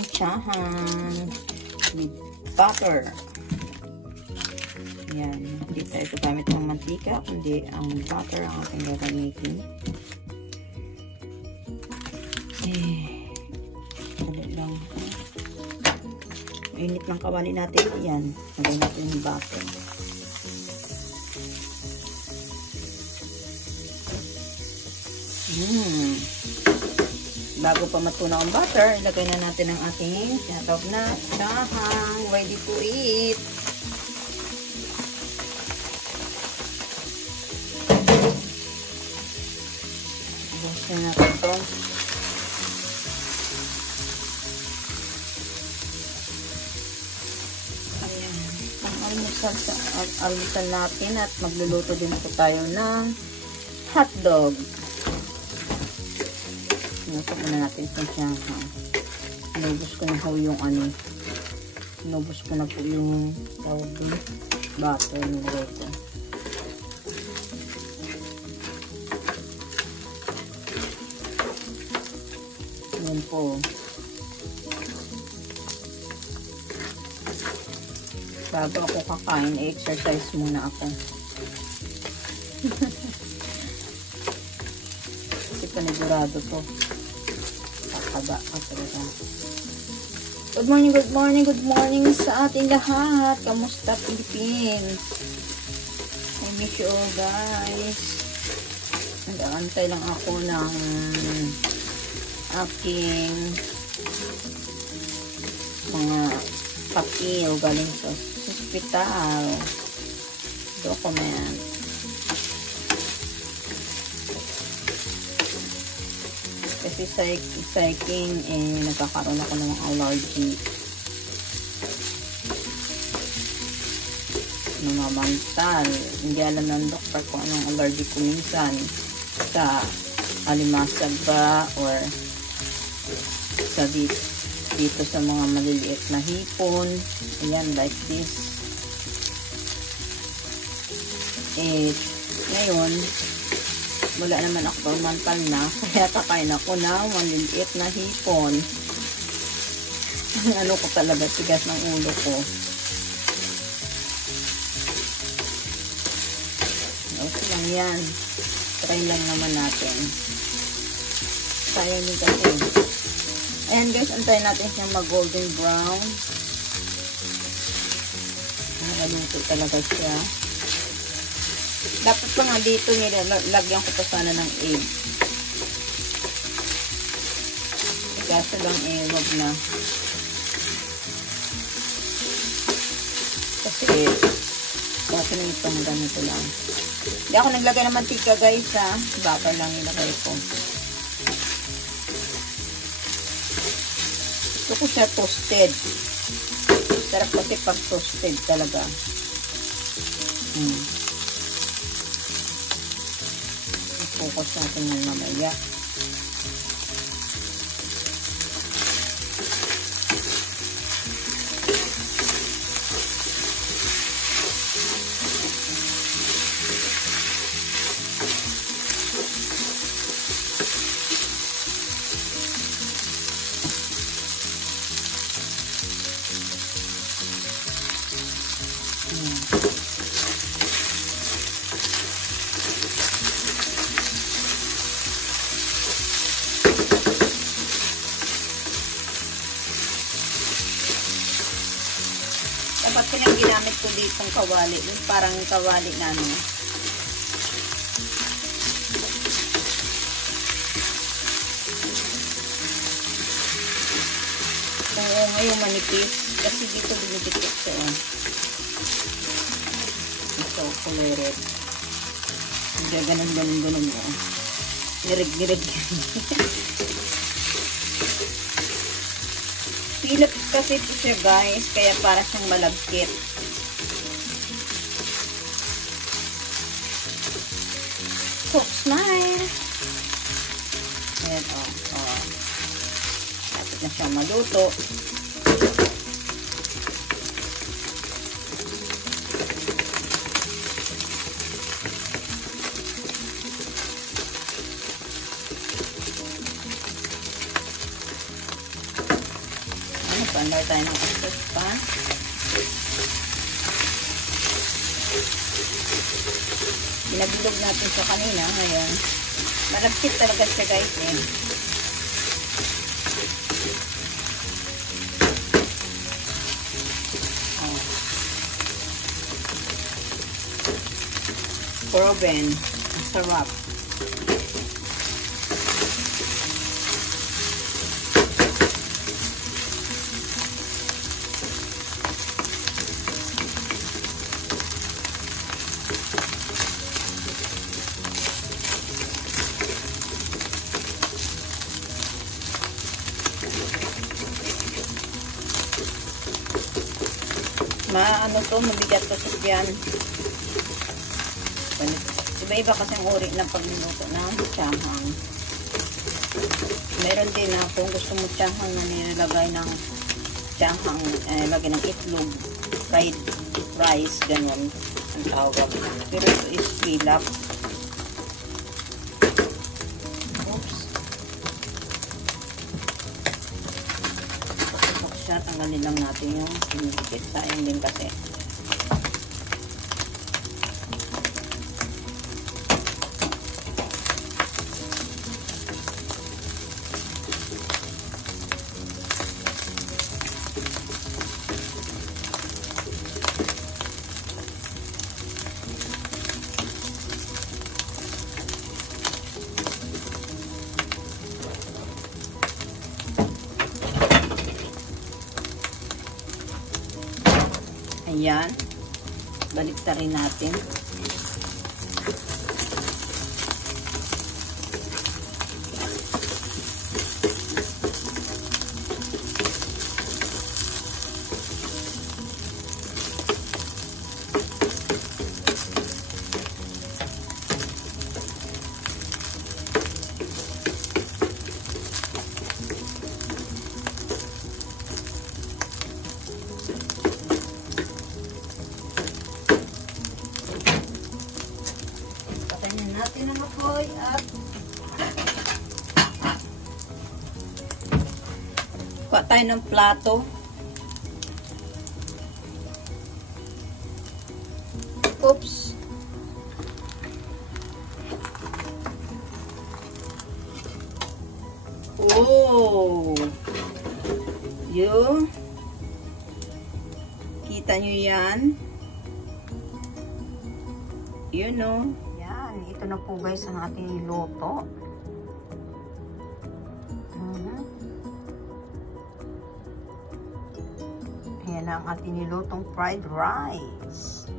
planchahan with butter. Yan. Hindi tayo gagamit ng mantika, kundi ang butter ang ating gagamitin. Dali lang. Init ng kawali natin. Yan. Lagay natin yung butter. Bago pa matunaw ang butter, ilagay na natin ang ating tinatawag na chahang. Ready to eat. Buksan natin ito. Ayan. Ang almusal natin at magluluto din po tayo ng hotdog. Ito muna natin ito siya. Inubos ko na po yung inubos ko na po yung butter ng loto. Yan po. Bago ako kakain, exercise muna ako. Kasi panigurado po. Kakaba ka talaga. Good morning, good morning, good morning sa ating lahat. Kamusta, Philippines? I miss you all, guys. Nag-aantay lang ako ng aking mga papel galing sa hospital. Document. Kasi psyching, nagkakaroon ako ng allergy. Namamantal. Hindi alam ng doktor kung anong allergy ko minsan. Sa alimasag ba or sa dito sa mga maliliit na hipon. Ayan, like this. Ngayon, wala naman ako pamantal na, kaya kakain ako ng maliliit na hipon. Ano ko talaga, tigas ng ulo ko. Okay lang yan. Try lang naman natin. Sayang din kasi. Ayan guys, antayin natin siyang mag-golden brown. Nakaluto talaga siya. Dapat pa nga dito lagyan ko pa sana ng egg. Kaso lang wag na. Kasi okay na itong ganito lang. Hindi ako naglagay ng mantika guys ha. Butter lang nilagay ko. Gusto ko siya toasted. Sarap kasi pag toasted talaga. Focus natin yung mamaya. Dapat ko yung ginamit ko ditong kawali. Yung parang kawali na ano. Oo, ngayon manipis. Kasi dito binibigit siya. Ito, colored. Hindi, ganun mo. Nirig. Pilot kasi ito siya guys, kaya para siyang malagkit. Cook smile! Ayan o. Lapit na siyang maluto. Lalagay tayo ng astos pa. Binabilog natin sa kanina. Ngayon, malagkit talaga siya guys eh. Oh. Proven. Ang sarap. Ano to, mabigat to sa yan. Iba-iba kasi ang uri ng pagluluto ng tiyahang. Meron din na kung gusto mo tiyahang na nilalagay ng tiyahang, lagay ng itlog, fried rice, ganun ang tawag. Pero ito is pilap. Oops. Pasok siya, tanggalin lang natin yung sinigit. Sayang din kasi. Ayan. Baliktarin natin. Natin ang apoy at kuha tayo ng plato. Oops. Oh. Yun. Kita nyo yan? You know. Ito na po guys ang ating niluto. Ayan na ang ating nilutong fried rice.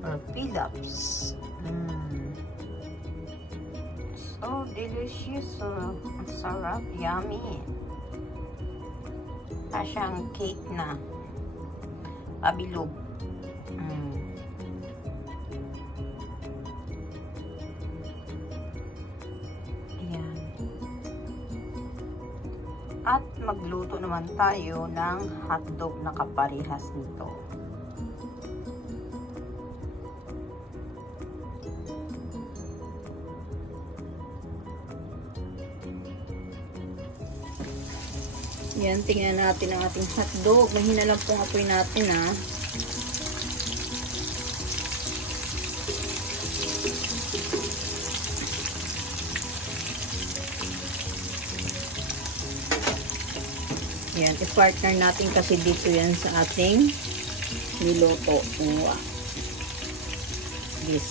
Or pilaps. So delicious. So, ang sarap. Yummy. Pa siyang cake na. Pabilog. At magluto naman tayo ng hotdog na kaparehas nito. Yan, tingnan natin ang ating hotdog. Mahina lang pong apoy natin ha. Yan, i-partner natin kasi dito yan sa ating niluto. Wow. This.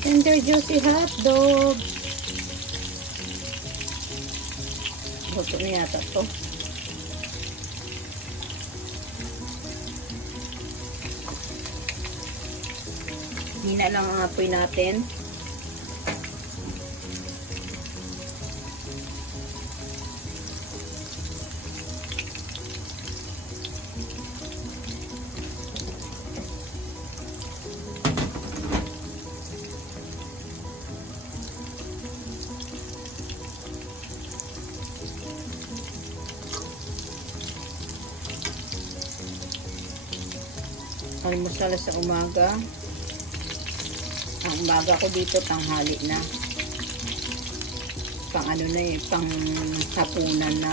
Tender juicy hot dog. Luto na yata to. Hina lang ang apoy natin. Almusal sa umaga. Ang baga ko dito, tanghali na. Pang ano na eh, pang hapunan na.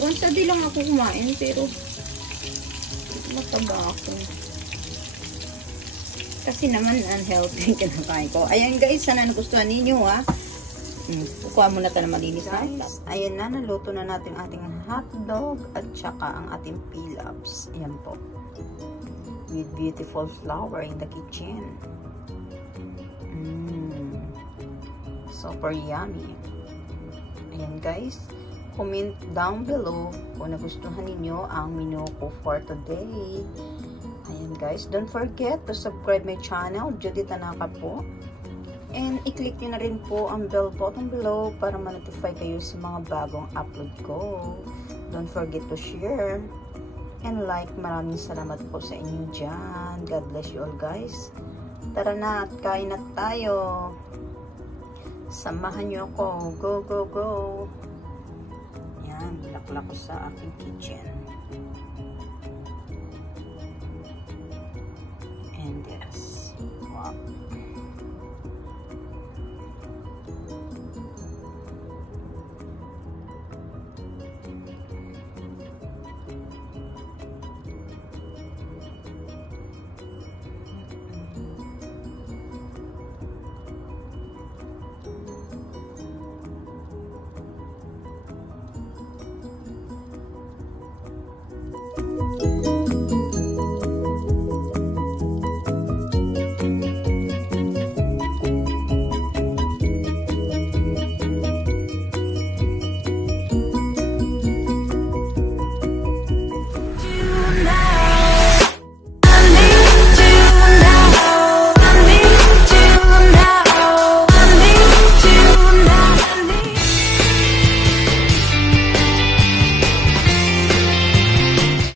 Once a day lang ako kumain, pero mataba ako. Kasi naman unhealthy kinakain ko. Ayan guys, sana nagustuhan ninyo ha. Kukuha muna tayo na malinis na. Ayan na, naluto na natin ating hotdog at saka ang ating pilafs. Ayan po. With beautiful flower in the kitchen. Super yummy. Ayan guys, comment down below kung nagustuhan ninyo ang menu ko for today. Ayan guys, don't forget to subscribe my channel, Judy Tanaka po. And i-click nyo na rin po ang bell button below para ma-notify kayo sa mga bagong upload ko. Don't forget to share and like. Maraming salamat po sa inyo dyan. God bless you all guys. Tara na at kain na tayo. Samahan nyo ako. Go, go, go. Yan, laklak ko sa aking kitchen.